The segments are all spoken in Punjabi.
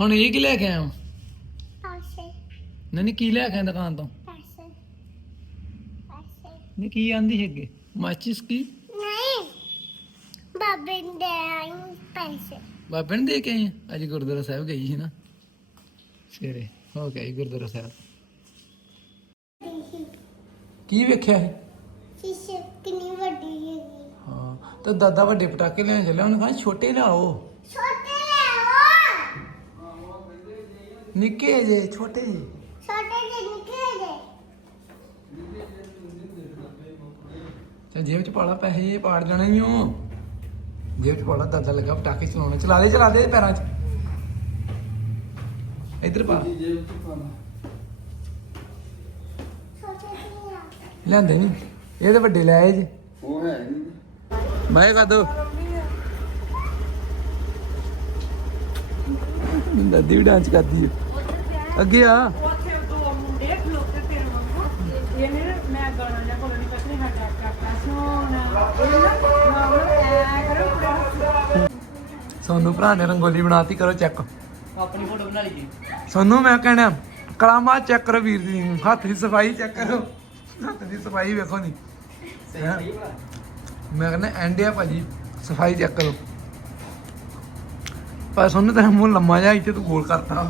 ਹੁਣ ਇਹ ਕੀ ਲੈ ਕੇ ਆਇਆ ਵਾਂ? ਪੈਸੇ। ਨਹੀਂ ਨਹੀਂ ਕੀ ਲੈ ਕੇ ਆਇਆ ਦੁਕਾਨ ਤੋਂ? ਪੈਸੇ। ਪੈਸੇ। ਨਹੀਂ ਕੀ ਆਂਦੀ ਹੈਗੇ? ਮਾਚਿਸ ਕੀ? ਨਹੀਂ। ਬਾਬੇ ਨੇ ਦੇ ਆਈ ਪੈਸੇ। ਬਾਬੇ ਨੇ ਦੇ ਕੇ ਆਏ? ਆ? ਅੱਜ ਗੁਰਦੁਆਰਾ ਸਾਹਿਬ ਗਈ ਸੀ ਨਾ। ਸਵੇਰੇ। ਹੋ ਕੇ ਆਈ ਗੁਰਦੁਆਰਾ ਸਾਹਿਬ। ਕੀ ਵੇਖਿਆ ਸੀ? ਸ਼ੀਸ਼ੇ ਕਿੰਨੀ ਵੱਡੀ ਹੈਗੀ। ਹਾਂ ਤੇ ਦਾਦਾ ਵੱਡੇ ਪਟਾਕੇ ਲੈਣ ਚੱਲਿਆ ਉਹਨੇ ਕਹਾ ਛੋਟੇ ਲਿਆਓ ਛੋਟੇ ਲੈ ਆਓ ਨਿੱਕੇ ਜੇ ਛੋਟੇ ਜੀ ਛੋਟੇ ਜਿਹੇ ਨਿੱਕੇ ਜਿਹੇ ਤੇ ਜੇਬ ਚ ਪਾਲਾ ਪੈਸੇ ਪਾੜ ਜਾਣੇ ਹੀ ਹੋ ਜੇਬ ਚ ਪਾਲਾ ਦਾਦਾ ਲੱਗਾ ਪਟਾਕੇ ਚਲਾਉਣੇ। ਚਲਾ ਦੇ ਚਲਾ ਦੇ ਪੈਰਾਂ ਚ। ਇੱਧਰ ਪਾ। ਛੋਟੇ ਜਿਹੇ ਆ। ਲਿਆਂਦੇ ਨਹੀਂ ਇਹ ਤਾਂ ਵੱਡੇ ਲੈ ਆਏ ਜੀ। ਉਹ ਹੈ ਨਹੀਂ ਮੈਂ ਕਹ ਦੋ ਦਾਦੀ ਵੀ ਡਾਂਸ ਕਰਦੀ ਹੈ ਅੱਗੇ ਆ। ਉੱਥੇ ਦੋ ਮੁੰਡੇ ਖਲੋਤੇ ਤੇਰੇ ਵਾਂਗੂ ਇਹਨੇ ਨਾ ਮੈਂ ਗਾਣਾ ਜਿਹਾ ਬੋਲਣੀ ਪਤਨੀ ਸਾਡਾ ਕਾਕਾ ਸੋਨਾ ਭਰਾ ਨੇ ਰੰਗੋਲੀ ਬਣਾਤੀ ਕਰੋ ਚੈੱਕ। ਆਪਣੀ ਫੋਟੋ ਬਣਾ ਲਈ ਸੋਨੂੰ ਮੈਂ ਕਹਿਣਾ ਕਲਾਮਾ ਚੈੱਕ ਕਰੋ ਵੀਰ ਦੀ ਹੱਥ ਦੀ ਸਫ਼ਾਈ ਚੈੱਕ ਕਰੋ। ਹੱਥ ਦੀ ਸਫ਼ਾਈ ਵੇਖੋ ਨੀ। ਹੈਂ? ਮੈਂ ਕਹਿੰਦਾ ਐਂਡ ਆ ਭਾਜੀ ਸਫ਼ਾਈ ਚੈੱਕ ਕਰੋ। ਪਰ ਸੋਨੂੰ ਤੇਰਾ ਮੂੰਹ ਲੰਮਾ ਜਾ ਇੱਥੇ ਤੂੰ ਗੋਲ ਕਰਤਾ।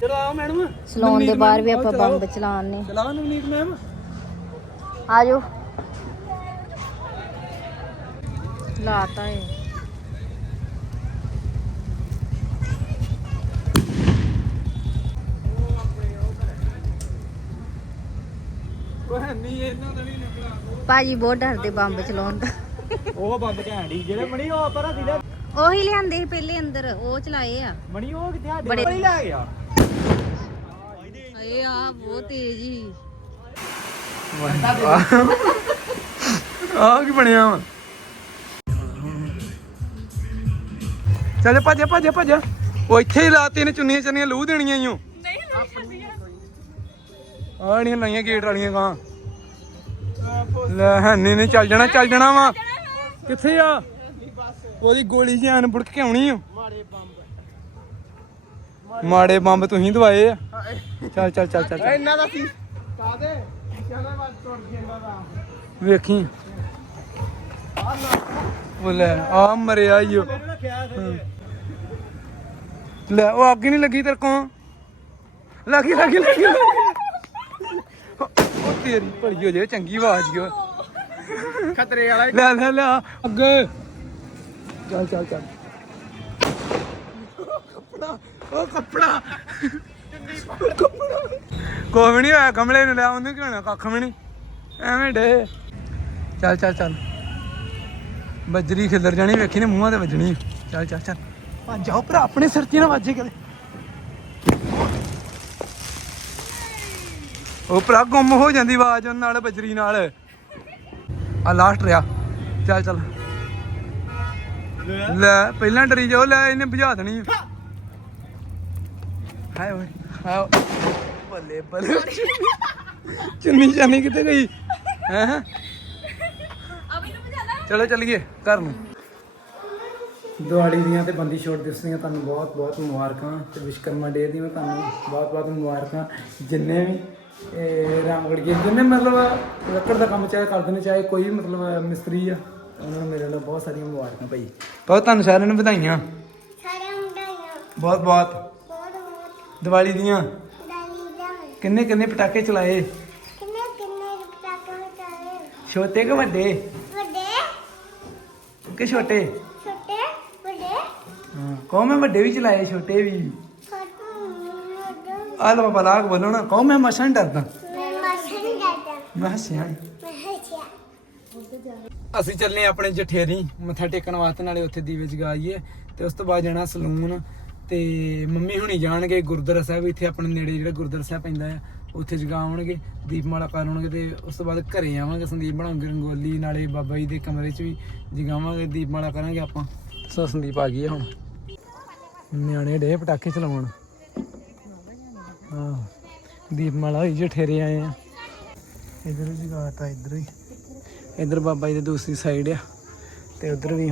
ਚਲੋ ਆਓ ਮੈਡਮ ਸਲੂਨ ਦੇ ਬਾਹਰ ਵੀ ਆਪਾਂ ਬੰਬ ਚਲਾਉਣੇ ਚਲਾਓ ਨਵਨੀਤ ਮੈਮ। ਆ ਜਾਓ ਲਾਤਾ ਏ ਉਹ ਹੈ ਨਹੀਂ ਇਹਨਾਂ ਦਾ ਨਹੀਂ ਨਿਕਲਾ ਭਾਜੀ ਬਹੁਤ ਡਰਦੇ ਬੰਬ ਚਲਾਉਣ ਦਾ। ਉਹ ਬੰਦ ਘੈਂਡੀ ਜਿਹੜੇ ਮਣੀ ਉਹ ਪਰਾਂ ਦੀ ਉਹੀ ਲਿਆਂਦੇ ਸੀ ਪਹਿਲੇ ਅੰਦਰ ਉਹ ਚਲਾਏ ਆ। ਮਣੀ ਉਹ ਕਿੱਥੇ ਸਾਡੇ ਬੜੇ- ਲੈ ਗਿਆ। ਏ ਆ ਬਹੁਤ ਤੇਜ਼ ਹੀ। ਆ ਕੀ ਬਣਿਆ ਵਾ? ਚੱਲ ਭੱਜ ਭੱਜ ਭੱਜ। ਉਹ ਇੱਥੇ ਹੀ ਲਾਤੀ ਨੇ ਚੁੰਨੀਆਂ ਚੰਨੀਆਂ ਲੂ ਦੇਣੀਆਂ ਈਓ ਆ ਨਹੀਂ ਲਾਈਆਂ ਗੇਟ ਵਾਲੀਆਂ ਗਾਂ। ਲੈ ਹੰਨੀ ਨੇ ਚੱਲ ਜਾਣਾ ਚੱਲ ਜਾਣਾ ਵਾ। ਕਿੱਥੇ ਆ? ਉਹਦੀ ਗੋਲੀ ਜਾਨ ਬੁੜਕ ਕੇ ਆਉਣੀ ਓ ਮਾੜੇ ਬੰਬ। ਤੁਸੀਂ ਦਵਾਏ ਆ। ਚੱਲ ਚੱਲ ਚੱਲ ਚੱਲ। ਇਹਨਾਂ ਦਾ ਸੀ। ਪਾ ਦੇ ਚਲਾ ਬਾਅਦ ਤੋੜ ਕੇ ਇਹਨਾਂ ਦਾ। ਵੇਖੀ। ਉਹ ਲੈ ਆ ਮਰਿਆ ਈਓ ਲੈ ਉਹ ਅੱਗ ਨਹੀਂ ਲੱਗੀ ਤੇਰੇ ਕੋਲ? ਲੱਗੀ ਲੱਗੀ ਲੱਗੀ। ਉਹ ਤੇਰੀ ਭਲੀ ਹੋ ਜੇ ਚੰਗੀ ਆਵਾਜ਼ ਓ ਖਤਰੇ ਵਾਲਾ ਲੈ ਲੈ ਲੈ ਅੱਗੇ। ਚੱਲ ਚੱਲ ਚੱਲ। ਕੱਪੜਾ, ਉਹ ਕੱਪੜਾ। ਕੋਈ ਵੀ ਨਹੀਂ ਹੋਇਆ, ਕਮਲੇ ਨੂੰ ਲੈ ਉਹਨੂੰ ਕੀ ਹੋਣਾ ਕੱਖ ਵੀ ਨਹੀਂ ਐਵੇਂ ਡੇ। ਚੱਲ ਚੱਲ ਚੱਲ। ਬੱਜਰੀ ਖਿੱਲਰ ਜਾਣੀ, ਵੇਖੀ ਨੇ ਮੂੰਹਾਂ ਤੇ ਵੱਜਣੀ। ਚੱਲ ਚੱਲ ਚੱਲ। ਭੱਜ ਜਾਓ ਭਰਾ, ਆਪਣੇ ਸਿਰ 'ਚ ਨਾ ਵੱਜੇ ਕਦੇ। ਉਹ ਭਰਾ ਗੁੰਮ ਹੋ ਜਾਂਦੀ ਆਵਾਜ਼ ਉਹਨਾਂ ਨਾਲ, ਬੱਜਰੀ ਨਾਲ। ਆ ਲਾਸਟ ਰਿਆ ਚੱਲ ਚੱਲ। ਲੈ। ਪਹਿਲਾਂ ਡਰੀ ਜਾਓ ਲੈ ਇਹਨੇ ਬੁਝਾ ਦੇਣੀ। ਹਾਏ ਓਏ ਹਾਏ ਓਏ। ਬੱਲੇ ਬੱਲੇ। ਚੁੰਨੀ ਚਾਨੀ ਕਿੱਥੇ ਗਈ? ਹੈ ਚਲੋ ਚੱਲੀਏ ਘਰ ਨੂੰ। ਦੀਵਾਲੀ ਦੀਆਂ ਤੇ ਬੰਦੀ ਛੋੜ ਦਿਵਸ ਦੀਆਂ ਤੁਹਾਨੂੰ ਬਹੁਤ ਬਹੁਤ ਮੁਬਾਰਕਾਂ ਤੇ ਵਿਸ਼ਕਰਮਾ ਡੇ ਦੀਆਂ ਤੁਹਾਨੂੰ ਬਹੁਤ ਬਹੁਤ ਮੁਬਾਰਕਾਂ। ਜਿੰਨੇ ਵੀ ਇਹ ਰਾਮਗੜੀਏ ਜਿੰਨੇ ਮਤਲਬ ਲੱਕੜ ਦਾ ਕੰਮ ਚਾਹੇ ਕਰਦੇ ਨੇ ਚਾਹੇ ਕੋਈ ਵੀ ਮਤਲਬ ਮਿਸਤਰੀ ਆ ਉਹਨਾਂ ਨੂੰ ਮੇਰੇ ਨਾਲ ਬਹੁਤ ਸਾਰੀਆਂ ਮੁਬਾਰਕਾਂ ਭਾਈ। ਬਹੁਤ ਤੁਹਾਨੂੰ ਸਾਰਿਆਂ ਨੂੰ ਵਧਾਈਆਂ। ਬਹੁਤ ਬਹੁਤ। ਬਹੁਤ ਬਹੁਤ। ਦੀਵਾਲੀ ਦੀਆਂ। ਕਿੰਨੇ ਕਿੰਨੇ ਪਟਾਕੇ ਚਲਾਏ? ਕਿੰਨੇ ਕਿੰਨੇ ਪਟਾਕੇ ਵਜਾਏ ਛੋਟੇ ਕਿ ਵੱਡੇ? ਵੱਡੇ। ਕਿ ਛੋਟੇ? ਛੋਟੇ ਵੱਡੇ। ਹਾਂ ਕਹੋ ਮੈਂ ਵੱਡੇ ਵੀ ਚਲਾਏ ਛੋਟੇ ਵੀ। ਛੋਟੇ ਆ ਲੋ ਬਾਬਾ ਲਾਗ ਬੋਲੋ ਨਾ ਕਹੋ ਮੈਂ ਮਸਾਂ ਨੀ ਡਰਦਾ। ਮੈਂ ਮਾਸਨ ਜਾਤਾ ਮੈਂ ਹੱਸਿਆ ਨੀ। ਮੈਂ ਹੱਸਿਆ। ਅਸੀਂ ਚੱਲੇ ਆਪਣੇ ਜਠੇਰੀ, ਮੱਥਾ ਟੇਕਣ ਵਾਸਤੇ, ਨਾਲੇ ਉੱਥੇ ਦੀਵੇ ਜਗਾਈਏ, ਤੇ ਉਸ ਤੋਂ ਬਾਅਦ ਜਾਣਾ ਸਲੂਨ, ਤੇ ਮੰਮੀ ਹੁਣੀ ਜਾਣਗੇ, ਗੁਰਦੁਆਰਾ ਸਾਹਿਬ, ਇੱਥੇ ਆਪਣੇ ਨੇੜੇ ਜਿਹੜਾ ਗੁਰਦੁਆਰਾ ਸਾਹਿਬ ਪੈਂਦਾ ਆ, ਉੱਥੇ ਜਗਾਉਣਗੇ, ਦੀਪਮਾਲਾ ਕਰਨਗੇ ਤੇ ਉਸ ਤੋਂ ਬਾਅਦ ਘਰੇ ਆਵਾਂਗੇ, ਸੰਦੀਪ ਬਣਾਉਂਗੇ ਰੰਗੋਲੀ, ਨਾਲੇ ਬਾਬਾ ਜੀ ਦੇ ਕਮਰੇ 'ਚ ਵੀ ਜਗਾਵਾਂਗੇ, ਦੀਪਮਾਲਾ ਕਰਾਂਗੇ ਆਪਾਂ। ਸੋ ਸੰਦੀਪ ਆ ਗਈ ਹੁਣ। ਨਿਆਣੇ ਡੇ ਪਟਾਕੇ ਚਲਾਉਣ। ਹਾਂ ਦੀਪਮਾਲਾ ਹੋਈ, ਜਠੇਰੇ ਆਏ ਆ। ਇਧਰ ਵੀ ਜਗਾਤਾ, ਇਧਰ ਹੀ ਇਧਰ ਬਾਬਾ ਜੀ ਦੇ ਦੂਸਰੀ ਸਾਈਡ ਆ, ਤੇ ਉਧਰ ਵੀ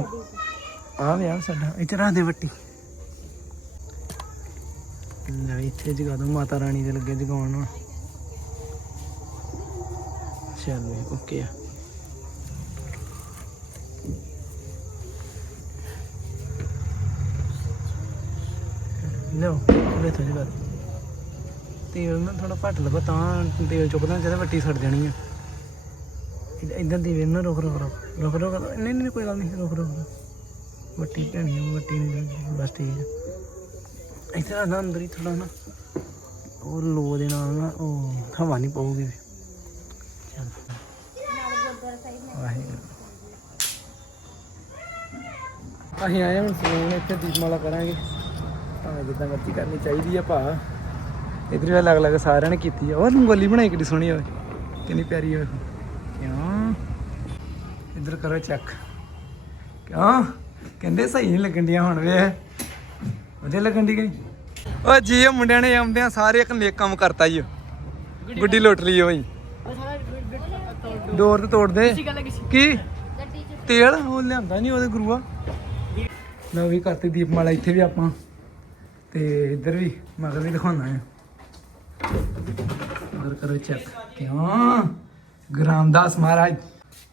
ਆ ਵਿਆਹ ਸਾਡਾ, ਇੱਥੇ ਰੱਖ ਦੇ ਵੱਟੀ। ਲੈ ਇੱਥੇ ਜਗਾ ਦੋ, ਮਾਤਾ ਰਾਣੀ ਦੇ ਲੱਗੇ ਜਗਾਉਣ ਨੂੰ। ਚਲੋ ਓਕੇ ਆ। ਲਓ ਥੋੜੇ ਥੋੜੇ ਬਾਅਦ ਤੇਲ ਨਾ ਥੋੜਾ ਘੱਟ ਲਗਾ, ਤਾਂ ਤੇਲ ਚੁੱਕਦਾ, ਜਦੋਂ ਵੱਟੀ ਸੜ ਜਾਣੀ ਆ। ਇਦਾਂ ਦੀ ਵੇਨ ਰੁਕ ਰੁਕ ਰੁਕ। ਰੁਕ ਰੁਕ। ਨਹੀਂ ਨਹੀਂ ਕੋਈ ਗੱਲ ਨਹੀਂ। ਰੁਕ ਰੁਕ ਰੁਕ। ਵੱਟੀ ਭੈਣੀ ਆ, ਨਹੀਂ ਲੱਗੀ। ਬਸ ਠੀਕ ਹੈ ਇੱਥੇ ਨਾ ਅੰਦਰ ਹੀ ਥੋੜਾ ਨਾ। ਉਹ ਲੋ ਦੇ ਨਾਲ ਨਾ ਉਹ ਹਵਾ ਨਹੀਂ ਪਊਗੀ। ਚੱਲ। ਅਸੀਂ ਆਏ ਹੁਣ ਸਲੂਨ ਇੱਥੇ ਦੀਪਮਾਲਾ ਕਰਾਂਗੇ। ਭਾਵੇਂ ਜਿੱਦਾਂ ਮਰਜ਼ੀ ਕਰਨੀ ਚਾਹੀਦੀ ਆ ਭਾ। ਇਧਰ ਵੀ ਅਲੱਗ ਅਲੱਗ ਸਾਰਿਆਂ ਨੇ ਕੀਤੀ ਆ। ਉਹ ਰੰਗੋਲੀ ਬਣਾਈ ਕਿੱਡੀ ਸੋਹਣੀ ਹੋਵੇ ਕਿੰਨੀ ਪਿਆਰੀ ਹੋਵੇ ਇੱਧਰ ਕਰੋ ਚੈੱਕ ਕਿਉਂ? ਕਹਿੰਦੇ ਸਹੀ ਨਹੀਂ ਲੱਗਣ ਡੀਆਂ ਹੁਣ ਵੇ ਵਧੀਆ ਲੱਗਣ ਦੀ ਗਈ ਓ ਜੀ, ਇਹ ਮੁੰਡਿਆਂ ਨੇ ਆਉਂਦੇ ਆ ਸਾਰੇ ਇੱਕ ਨੇਕ ਕੰਮ ਕਰਤਾ ਜੀ। ਗੁੱਡੀ ਲੁੱਟ ਲਈ ਓਏ ਡੋਰ ਤੇ ਤੋੜ ਦੇ ਕੀ? ਤੇਲ? ਉਹ ਲਿਆਂਦਾ ਨਹੀਂ ਉਹਦੇ ਗੁਰੂਆ। ਲਓ ਵੀ ਕਰਤੀ ਦੀਪਮਾਲਾ, ਇੱਥੇ ਵੀ ਆਪਾਂ। ਤੇ ਇੱਧਰ ਵੀ ਮਗਰ ਵੀ ਦਿਖਾਉਣਾ ਆ। ਮਗਰ ਕਰੋ ਚੈੱਕ ਕਿਉਂ? ਗ੍ਰਾਮਦਾਸ ਮਹਾਰਾਜ।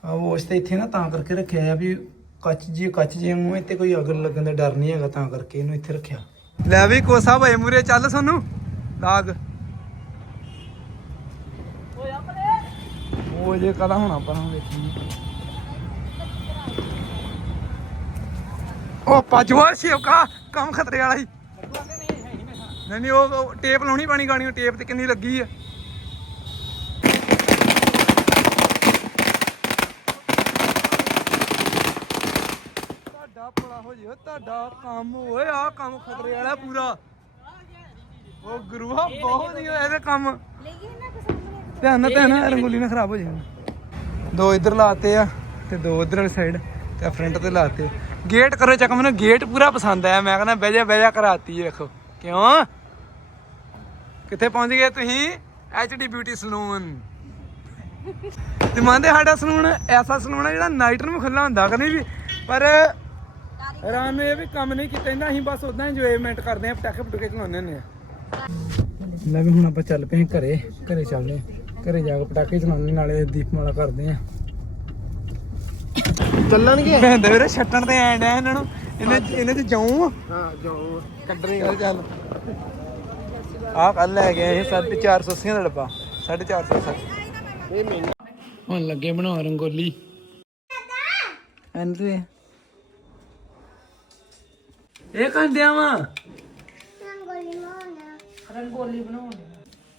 ਆ ਉਹ ਤੇ ਇੱਥੇ ਨਾ ਤਾਂ ਕਰਕੇ ਰੱਖਿਆ ਆ ਵੀ ਕੱਚ ਜੀ ਕੱਚ ਜੇ ਮੂੰਹ ਇੱਥੇ ਕੋਈ ਅਗਲ ਲੱਗਣ ਦਾ ਡਰ ਨਹੀਂ ਹੈਗਾ ਤਾਂ ਕਰਕੇ ਇਹਨੂੰ ਇੱਥੇ ਰੱਖਿਆ। ਲੈ ਵੀ ਕੋਸਾ ਭਾਈ ਮੂਰੇ ਚੱਲ ਸਾਨੂੰ, ਲਾਗ। ਉਹ ਜੇ ਕਦਾ ਹੋਣਾ ਪਰ ਹੁਣ ਵੇਖੀ। ਉਹ ਪਜਵਾ ਸ਼ੇਵਕਾ ਕੰਮ ਖਤਰੇ ਵਾਲਾ ਹੀ। ਨਹੀਂ ਨਹੀਂ, ਉਹ ਟੇਪ ਲਾਉਣੀ ਪਾਣੀ ਗਾਣੀ ਟੇਪ ਤੇ ਕਿੰਨੀ ਲੱਗੀ ਆ। ਤੁਹਾਡਾ ਭਲਾ ਹੋ ਜੇ ਤੁਹਾਡਾ ਕੰਮ ਓਏ ਆ ਕੰਮ ਖਤਰੇ ਵਾਲਾ ਪੂਰਾ। ਉਹ ਗੁਰੂਆ ਬਹੁਤ ਨਹੀਂ ਹੋਇਆ ਇਹਦਾ ਕੰਮ। ਧਿਆਨ ਨਾਲ ਧਿਆਨ ਨਾਲ ਰੰਗੋਲੀ ਨਾ ਖਰਾਬ ਹੋ ਜਾਏ ਦੋ ਇੱਧਰ ਲਾਤੇ ਆ ਤੇ ਦੋ ਉਧਰ ਵਾਲੀ ਸਾਈਡ ਤੇ ਫਰੰਟ ਤੇ ਲਾਤੇ। ਗੇਟ ਕਰੋ ਚੱਕ ਮੈਨੂੰ ਗੇਟ ਪੂਰਾ ਪਸੰਦ ਆਇਆ। ਮੈਂ ਕਹਿੰਦਾ ਬਹਿ ਜਾ ਬਹਿ ਜਾ ਕਰਾਤੀ ਵੇਖੋ ਕਿਉਂ? ਕਿੱਥੇ ਪਹੁੰਚ ਗਏ ਤੁਸੀਂ? ਐਚਡੀ ਬਿਊਟੀ ਸਲੂਨ ਤੇ ਮੰਨਦੇ ਸਾਡਾ ਸਲੂਨ ਐਸਾ ਸਲੂਨ ਹੈ ਜਿਹੜਾ ਨਾਈਟ ਨੂੰ ਖੁੱਲਾ ਹੁੰਦਾ ਕਦੇ ਵੀ। ਪਰ ਆਰਾਮ ਇਹ ਵੀ ਕੰਮ ਨਹੀਂ ਕੀਤਾ ਜਾਂਦਾ ਅਸੀਂ ਬਸ ਉਦਾਂ ਇੰਜੋਇਮੈਂਟ ਕਰਦੇ ਆ ਪਟਾਕੇ ਪਟੂਕੇ ਚਲਾਉਂਦੇ ਹੁੰਦੇ ਆ ਲੈ ਵੀ ਹੁਣ ਆਪਾਂ ਚੱਲ ਪਏ ਆਂ ਘਰੇ ਘਰੇ ਚੱਲਦੇ ਆਂ। ਘਰੇ ਜਾ ਕੇ ਪਟਾਕੇ ਚਲਾਉਣੇ ਨਾਲੇ ਦੀਪਮਾਲਾ ਕਰਦੇ ਆ ਚੱਲਣਗੇ? ਮੈਂ ਵੀਰੇ ਛੱਟਣ ਤੇ ਐਂਡ ਆ ਇਹਨਾਂ ਨੂੰ। ਇਹਨੇ ਇਹਨੇ ਤੇ ਜਾਉਂ ਹਾਂ ਜਾਓ ਕੱਢਣੇ ਚੱਲ ਚੱਲ। ਆਹ ਕੱਲ ਲੈ ਗਏ ਇਹ 450 ਦਾ ਡੱਬਾ। 450 ਇਹ ਮਹੀਨਾ ਹੁਣ ਲੱਗੇ ਬਣਾਉਣ ਰੰਗੋਲੀ। ਐਂਦੇ ਇਹ ਕੰਡਿਆ ਵਾ? ਰੰਗੋਲੀ ਮਾਉਣਾ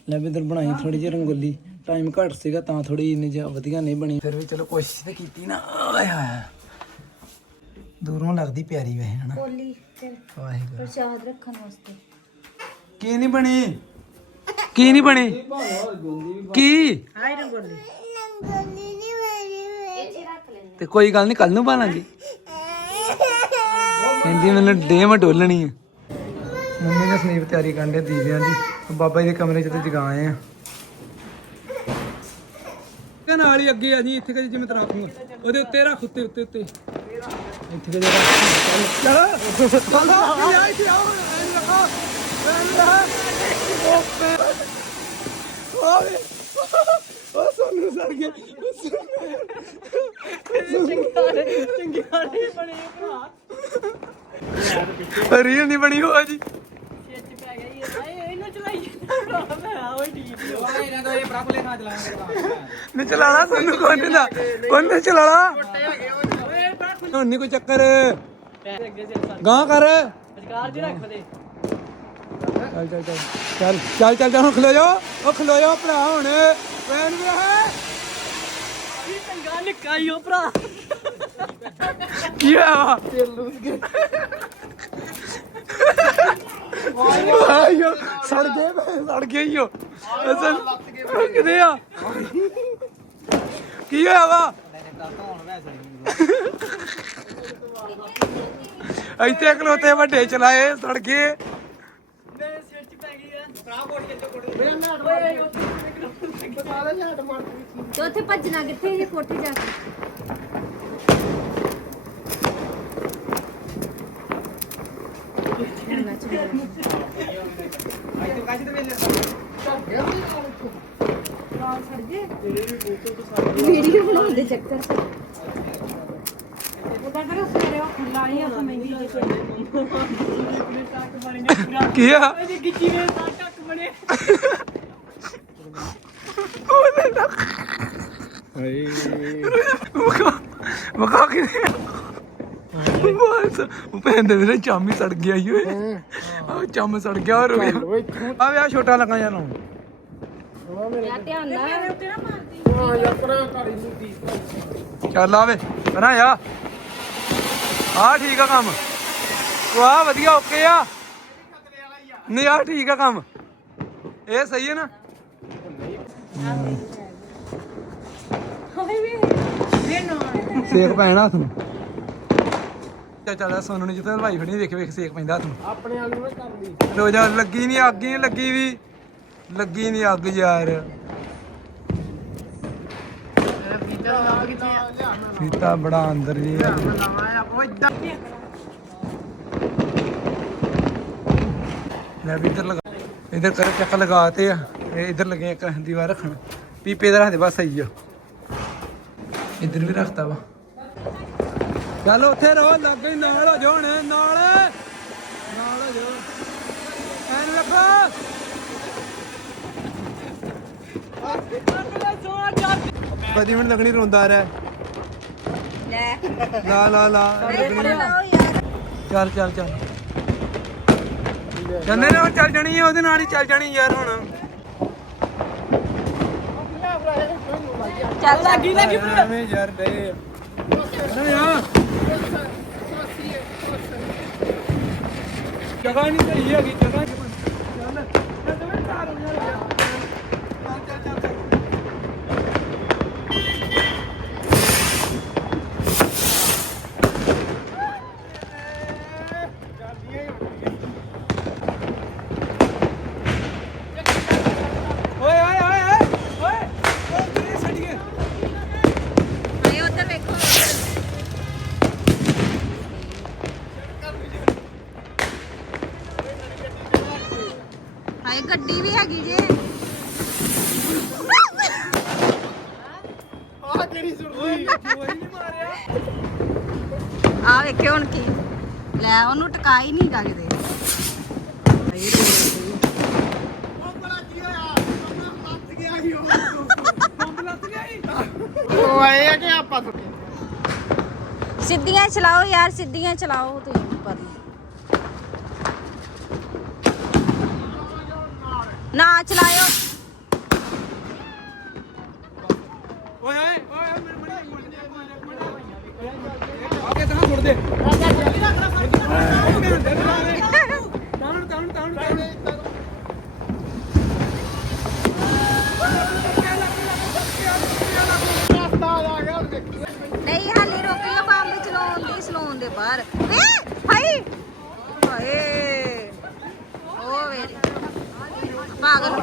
ਲੈ ਬਣਾਈ ਥੋੜੀ ਜਿਹੀ ਰੰਗੋਲੀ। ਟਾਈਮ ਘੱਟ ਸੀਗਾ ਤਾਂ ਥੋੜੀ ਇੰਨੀ ਜਿਹਾ ਵਧੀਆ ਨਹੀਂ ਬਣੀ। ਫਿਰ ਵੀ ਚਲੋ ਕੋਸ਼ਿਸ਼ ਤੇ ਕੀਤੀ ਨਾ ਆਏ ਹਾਏ। ਦੂਰੋਂ ਲੱਗਦੀ ਪਿਆਰੀ ਵੈਸੇ ਹਨਾ? ਕੋਲੀ ਵਾਹਿਗੁਰੂ। ਪ੍ਰਸ਼ਾਦ ਰੱਖਣ ਵਾਸਤੇ। ਕੀ ਨਹੀਂ ਬਣੀ? ਕੀ ਨਹੀਂ ਬਣੀ? ਕੀ? ਰੰਗੋਲੀ। ਨਹੀਂ ਮੇਰੀ ਇੱਥੇ ਰੱਖ ਲੈਣੀ ਤੇ ਕੋਈ ਗੱਲ ਨਹੀਂ ਕੱਲ ਨੂੰ ਬਾਲਾਂਗੇ ਕਹਿੰਦੀ ਮੈਨੂੰ ਡੇ ਮੈਂ ਡੋਲਣੀ ਆ। ਮੰਮੀ ਨੇ ਸਨੀਪ ਤਿਆਰੀ ਕਰਨ ਦੇ ਦੀਵਿਆਂ ਦੀ। ਬਾਬਾ ਜੀ ਦੇ ਕਮਰੇ 'ਚ ਤੇ ਜਗਾਏ ਆ। ਤੇ ਨਾਲ ਹੀ ਅੱਗੇ ਆ ਜੀ ਇੱਥੇ ਕਿ ਜਿਵੇਂ ਤਰਾਕੂਗਾ ਉਹਦੇ ਉੱਤੇ ਰੱਖ ਉੱਤੇ ਉੱਤੇ ਉੱਤੇ। ਇੱਥੇ ਕਿ ਜਰਾ ਚੱਲ। ਚੱਲ ਚੱਲ ਆ ਇੱਥੇ ਆਓ। ਐਂ ਰੱਖੋ। ਐਂ ਰੱਖੋ। ਉਹ ਪੈ- ਓਏ। ਉਹ ਸੋਨੂੰ ਸਰ ਗਿਆ ਰੀਲ ਨਹੀਂ ਬਣੀ ਹੋਆ ਜੀ। ਨਹੀਂ ਚਲਾਣਾ ਤੁਹਾਨੂੰ ਕੋਈ ਨਹੀਂ ਦਾ ਕੋਈ ਨਹੀਂ ਚਲਾਣਾ। ਹੁਣ ਨਹੀਂ ਕੋਈ ਚੱਕਰ। ਗਾਂ ਕਰ। ਚੱਲ ਚੱਲ ਚੱਲ। ਚੱਲ ਚੱਲ ਚੱਲ ਚੱਲ ਹੁਣ ਖਲੋ ਜਾਓ। ਉਹ ਖਲੋ ਜਾਓ ਭਰਾ ਹੁਣ। ਪੈਨ ਵੀ ਹੈ। ਚੰਗਾ ਨਿੱਕਾ ਹੀ ਉਹ ਭਰਾ। ਕੀ ਹੋਇਆ? ਆਇਓ ਸੜ ਗਏ ਮੈਂ, ਸੜ ਗਏ ਈਓ ਅਸਲ ਕਿਤੇ ਆ। ਕੀ ਹੋਇਆ ਵਾ? ਇੱਥੇ ਖਲੋਤੇ ਵੱਡੇ ਚਲਾਏ ਸੜ ਗਏ। ਤੇ ਉੱਥੇ ਭੱਜਣਾ ਕਿੱਥੇ ਜੇ ਕੋਠੇ ਜਾ ਕੇ? ਤੇ ਜੇ ਵੀਡੀਓ ਬਣਾਉਂਦੇ ਚੱਕਰ। ਉਹਦਾ ਕਰੋ ਸਵੇਰੇ ਉਹ ਖੁੱਲਾ ਨਹੀਂ ਉਹ ਮਹਿੰਗੀ ਜਿਹੀ ਕੋਈ ਨੇ ਕੀ ਆ? ਉਹਦੀ ਗਿੱਚੀ ਦੇ ਸਾਹ ਟੱਕ ਬਣੇ ਮਕਾ ਮਕਾ ਕਿ ਬਸ। ਉਹ ਭੈਣ ਦੇ ਵੀਰੇ ਚਾਮੀ ਸੜ ਗਿਆ ਈ ਓਏ। ਆ ਚੰਮ ਸੜ ਗਿਆ ਹੋਰ ਓਏ ਆ ਵੇ ਆ ਛੋਟਾ ਲੱਗਾ ਯਾਰ ਹੁਣ ਯਾ ਧਿਆਨ ਨਾਲ। ਨਾ ਨੂੰ ਚੱਲ ਆਵੇ ਬਣਾ ਆ ਆ ਠੀਕ ਆ ਕੰਮ। ਵਾਹ ਵਧੀਆ ਓਕੇ ਆ। ਨਹੀਂ ਆ ਠੀਕ ਆ ਕੰਮ। ਇਹ ਸਹੀ ਹੈ ਨਾ। ਹੋਏ ਵੇ। ਵੇ ਨਾ ਸੇਕ ਪੈਣਾ ਹੱਥ ਚੱਲ ਚੱਲ ਸੋਨੂੰ ਨੇ ਜਿੱਥੇ ਹਲਵਾਈ ਫੜੀ ਵੇਖ ਵੇਖ ਸੇਕ ਪੈਂਦਾ ਨੂੰ। ਆਪਣੇ ਵਾਲੀ ਨੂੰ ਕਰ ਲਈ। ਰੋਜਾ ਲੱਗੀ ਨਹੀਂ ਅੱਗ ਹੀ ਨੀ ਲੱਗੀ ਵੀ। ਲੱਗੀ ਨਹੀਂ ਅੱਗ ਯਾਰ। ਫੀਤਾ ਬੜਾ ਅੰਦਰ ਜੀ ਲੈ ਵੀ ਇੱਧਰ ਲਗਾ ਇੱਧਰ ਕਰ ਚੱਕ ਲਗਾਤੇ ਆ। ਇਹ ਇੱਧਰ ਲੱਗੇ ਇੱਕ ਦੀਵਾਰ ਰੱਖਣ। ਪੀਪੇ ਦਾ ਰੱਖਦੇ ਬਸ ਸਹੀ ਆ। ਇੱਧਰ ਵੀ ਰੱਖਤਾ ਵਾ। ਚੱਲ ਉੱਥੇ ਰਹੋ ਲੱਗ ਗਈ ਨਾਲ ਹੋ ਜਾਓ ਹੁਣ ਨਾਲ। ਨਾਲ ਹੋ ਜਾਓ। ਐਨ ਲੱਗਾ ਪਤੀ ਮਿੰਟ ਲੱਗਣੀ ਰੋਂਦਾ ਰਹਿ। ਲੈ। ਲਾ ਲਾ ਲਾ। ਚੱਲ ਚੱਲ ਚੱਲ। ਜੰਨੇ ਨੇ ਚੱਲ ਜਾਣੀ ਆ ਉਹਦੇ ਨਾਲ ਹੀ ਚੱਲ ਜਾਣੀ ਯਾਰ ਹੁਣ। ਚੱਲ। ਲੱਗੀ ਲੱਗੀ ਯਾਰ ਦੇ। ਅਰੇ ਯਾਰ। ਜਗ੍ਹਾ ਨਹੀਂ ਸਹੀ ਹੈਗੀ ਜਗ੍ਹਾ ਉਹਨੂੰ ਟਕਾ ਹੀ ਨਹੀਂ ਗਾ ਕਿਤੇ ਹਾਏ ਰੋ ਰਹੀ। ਉਹ ਬੜਾ ਕੀ ਹੋਇਆ ਕੰਨਾ ਲੱਤ ਗਿਆ ਸੀ ਉਹ ਬੰਬ ਲੱਗ ਗਿਆ ਈ ਉਹ ਆਏ ਆ ਕਿ ਆਪਾਂ ਸੁੱਟੇ ਸਿੱਧੀਆਂ ਚਲਾਓ ਯਾਰ ਸਿੱਧੀਆਂ ਚਲਾਓ ਤੁਸੀਂ ਉੱਪਰ ਨੂੰ ਨਾ ਚਲਾਇਓ ਓਏ ਓਏ ਓਏ ਮੇਰੇ ਮਣੀ ਆਗੇ ਤਾਂ ਛੋੜ ਦੇ ਤਾਣ ਤਾਣ ਤਾਣ ਤਾਣ ਰਸਤਾ ਆ ਗਿਆ ਹੁਣ ਦੇਖੀ ਨਹੀਂ ਹਾਲੇ ਰੋਕਿਓ ਬੰਬ ਚਲਾਉਣ ਦੀ ਸਲਾਉਣ ਦੇ ਬਾਹਰ। ਵੇ ਹਾਏ ਹਾਏ। ਉਹ ਵੇ ਪਾਗਲ।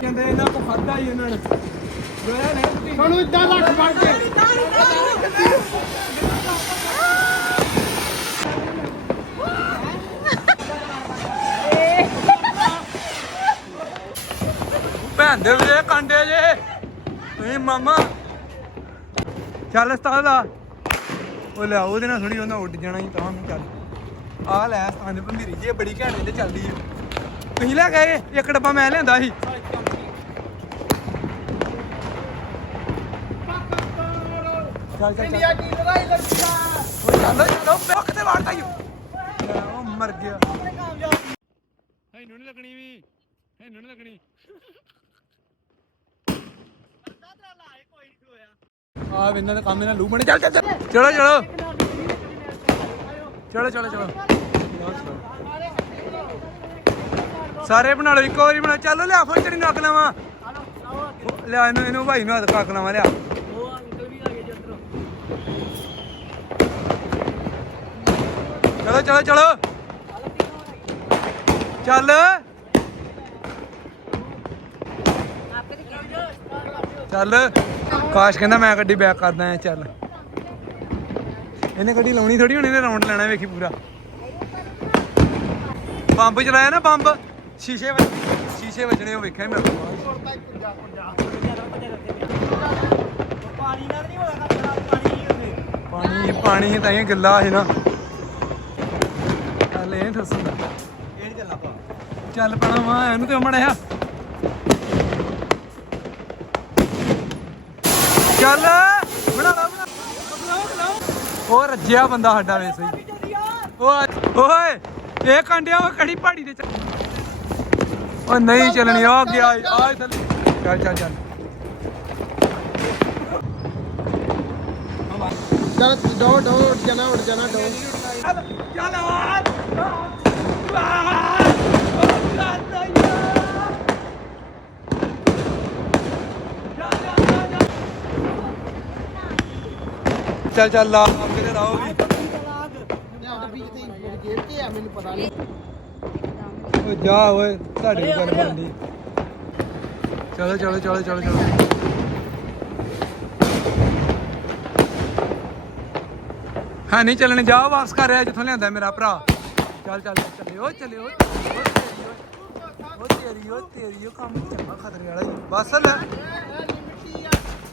ਕਹਿੰਦੇ ਇਹਨਾਂ ਕੋ ਖਾਦਾ ਹੀ ਇਹਨਾਂ ਨੇ। ਸਾਨੂੰ ਇਦਾਂ ਲੱਗ ਫੜ ਕੇ। ਭੈਣ ਦੇ ਵੀਰੇ ਕਾਂਡੇ ਜੇ। ਤੁਸੀਂ ਮਾਮਾ। ਚੱਲ ਆ ਉਹ ਲਿਆ ਉਹਦੇ ਨਾਲ ਥੋੜੀ ਉਹਨਾਂ ਉੱਡ ਜਾਣਾ ਹੀ ਤਾਂ ਨੂੰ ਚੱਲ। ਆ ਲੈ ਉਸਤਾਦ ਨੇ ਭੰਬੀਰੀ ਜੀ ਬੜੀ ਘੈਂਟ ਤੇ ਚੱਲਦੀ ਹੈ ਤੁਸੀਂ ਲੈ ਗਏ ਇੱਕ ਡੱਬਾ ਮੈਂ ਲਿਆਂਦਾ ਸੀ। ਚੱਲ ਚੱਲ ਇੰਡੀਆ ਕੀ ਲੜਾਈ ਲੱਗਾ ਚੱਲ ਚਲੋ ਪੱਕ ਤੇ ਵਾੜਦਾ ਹੀ। ਉਹ ਮਰ ਗਿਆ। ਇਹਨੂੰ ਨਹੀਂ ਲੱਗਣੀ ਵੀ ਇਹਨੂੰ ਨਹੀਂ ਲੱਗਣੀ। ਆ ਇਹਨਾਂ ਦਾ ਕੰਮ ਇਹਨਾਂ ਲੂ ਬਣੇ। ਚੱਲ ਚੱਲ ਚੱਲ। ਚਲੋ ਚਲੋ। ਚਲੋ ਚਲੋ ਚਲੋ। ਸਾਰੇ ਬਣਾ ਲਓ, ਇੱਕੋ ਵਾਰੀ ਬਣਾ ਚਲੋ, ਲਿਆ ਫੋਨ ਤੇਰੀ ਨੱਕ ਲਾਵਾਂ। ਲਿਆ ਇਹਨੂੰ ਇਹਨੂੰ ਭਾਈ ਨੂੰ ਹੱਥ ਕੱਕ ਲਾਵਾਂ, ਲਿਆ। ਚਲੋ ਚਲੋ ਚਲੋ। ਚੱਲ। ਚੱਲ। ਕਾਸ਼ ਕਹਿੰਦਾ ਮੈਂ ਗੱਡੀ ਬੈਕ ਕਰਦਾ ਆ ਚੱਲ। ਇਹਨੇ ਗੱਡੀ ਲਾਉਣੀ ਥੋੜੀ ਹੁਣ ਇਹਨੇ ਰਾਉਂਡ ਲੈਣਾ ਵੇਖੀ ਪੂਰਾ। ਬੰਬ ਚਲਾਇਆ ਨਾ ਬੰਬ ਸ਼ੀਸ਼ੇ ਵੱਲ ਸ਼ੀਸ਼ੇ 6 ਵਜਣੇ ਉਹ ਵੇਖਿਆ ਮੈਂ। ਛੋੜਦਾ ਹੀ ਪੁੰਜਾ ਪੁੰਜਾ ਪਾਣੀ ਨਾਲ ਨਹੀਂ ਪਾਣੀ ਤਾਂ ਇਹ ਗਿੱਲਾ ਸੀ ਨਾ। ਚੱਲ ਇਹ ਠਸਦਾ ਇਹ ਨਹੀਂ ਚੱਲਣਾ ਪਾ ਚੱਲ ਪਣਾ ਵਾ ਇਹਨੂੰ ਤੇ ਮੜਿਆ। ਚੱਲ ਬਣਾ ਲਾ ਬਣਾ ਉਹ ਰੱਜਿਆ ਬੰਦਾ ਸਾਡਾ ਵੈਸੇ ਹੀ ਉਹ ਓਏ ਇਹ ਕੰਡਿਆ ਵਾ ਕੜੀ ਪਹਾੜੀ ਦੇ ਚੱਲ ਉਹ ਨਹੀਂ ਚੱਲਣੀ ਆ ਗਿਆ ਆ ਚੱਲ ਚੱਲ ਚੱਲ ਚੱਲ ਡੋ ਡੋ ਉੱਡ ਜਾਣਾ ਉੱਡ ਜਾਣਾ ਡੋ ਚੱਲ ਆ ਚੱਲ ਚੱਲ ਲਾ ਕਿਤੇ ਰਹੋ ਵੀ ਡੱਬੀ ਤੇ ਗੇਟ ਤੇ ਓ ਜਾ ਓਏ, ਤੁਹਾਡੀ ਵੀ ਗੱਲ ਬਣਦੀ ਚਲੋ ਚਲੋ ਚਲੋ ਚਲੋ ਚਲੋ। ਹਾਂ ਨਹੀਂ ਚੱਲਣੇ, ਜਾ ਵਾਪਸ ਕਰ ਰਿਹਾ ਜਿੱਥੋਂ ਲਿਆਂਦਾ ਮੇਰਾ ਭਰਾ। ਚੱਲ ਚੱਲ, ਚੱਲੇ ਓ ਚੱਲੇ ਓ ਓ ਤੇਰੀ ਓ ਤੇਰੀ ਓ ਕੰਮ ਚੰਗਾ ਖਤਰੇ ਵਾਲਾ ਹੀ। ਬਸ ਲੈ।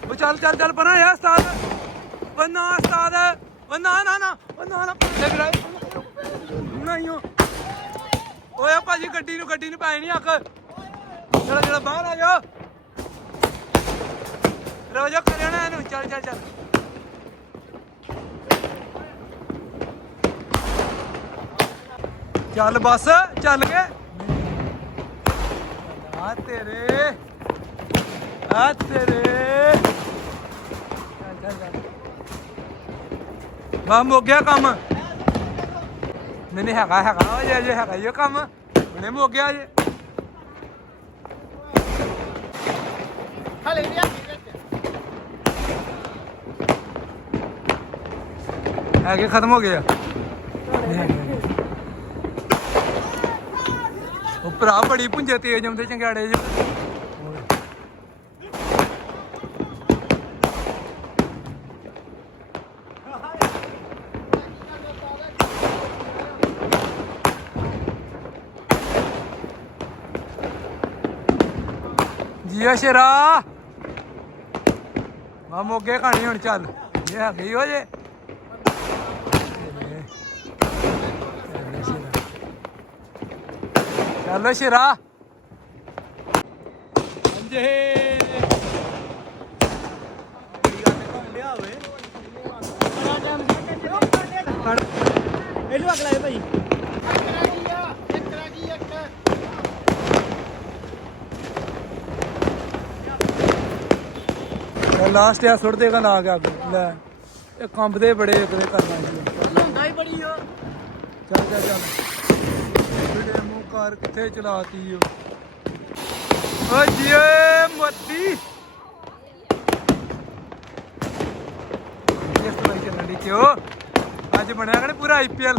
ਓ ਚੱਲ ਚੱਲ ਚੱਲ ਪਰਾਂ ਯਾ ਉਸਤਾਦ। ਓ ਉਸਤਾਦ ਓ ਨਾ ਨਾ ਨਾ ਨਾ ਨਾ ਲੱਗ ਨਹੀਂ ਓਏ, ਭਾਜੀ, ਗੱਡੀ ਨੂੰ ਗੱਡੀ ਨੂੰ ਪਾਏ ਨਹੀਂ ਅੱਖ ਚਲੋ ਚਲੋ ਬਾਹਰ ਆ ਜਾਓ ਰੋਜਾ ਕਰਿਆ ਨਾ ਇਹਨੂੰ, ਚੱਲ ਚੱਲ ਚੱਲ। ਚੱਲ ਬਸ, ਚੱਲ ਗਏ ਆ ਤੇਰੇ ਆ ਤੇਰੇ। ਚੱਲ ਚੱਲ ਚੱਲ। ਬਾ ਮੁੱਕ ਗਿਆ ਕੰਮ। ਨਹੀਂ ਨਹੀਂ ਹੈਗਾ ਹੈਗਾ। ਅਜੇ ਅਜੇ ਹੈਗਾ ਇਹ ਕੰਮ। ਹੁਣੇ ਮੁੱਕ ਗਿਆ ਅਜੇ ਹਲੇ ਵੀ ਆ। ਹੈਗੇ ਖਤਮ ਹੋ ਗਏ ਆ। ਨਹੀਂ ਹੈਗੇ, ਹੈਗੇ। ਉਹ ਭਰਾ ਬੜੀ ਪੁੰਜੇ ਤੇਜ ਆਉਂਦੇ ਚੰਗਾੜੇ ਚ ਜੀਆ ਸ਼ੇਰਾ। ਮਾ ਮੋਗੇ ਖਾਣੀ ਹੁਣ ਚੱਲ। ਇਹ ਹੈਗੀ ਹੋ ਜੇ। ਚੱਲੋ ਸ਼ੇਰਾ। ਹਾਂਜੀ। ਇਹਨੂੰ ਅਗਲਾ ਹੈ ਭਾਈ ਕੀ ਆ ਇੱਕ ਰਹਿ ਗਈ ਇੱਕ ਲਾਸਟ ਆ ਸੁੱਟ ਦੇਗਾ ਨਾ ਗਿਆ ਲੈ। ਇਹ ਕੰਬਦੇ ਬੜੇ ਕਦੇ ਕਰਨਾ ਜੀ ਹੁੰਦਾ ਹੀ ਬੜੀ ਹੋ ਚੱਲ ਚੱਲ ਚੱਲ। ਜਿਹੜੇ ਮੂੰਹ ਕਾਰ ਕਿੱਥੇ ਚਲਾਤੀ ਓ। ਓ ਜੀਏ ਮੱਤੀ। ਇਸ ਤਰ੍ਹਾਂ ਚੱਲਣ ਦੀ ਕਿਉਂ ਅੱਜ ਬਣਿਆ ਕਣੇ ਪੂਰਾ ਆਈਪੀਐਲ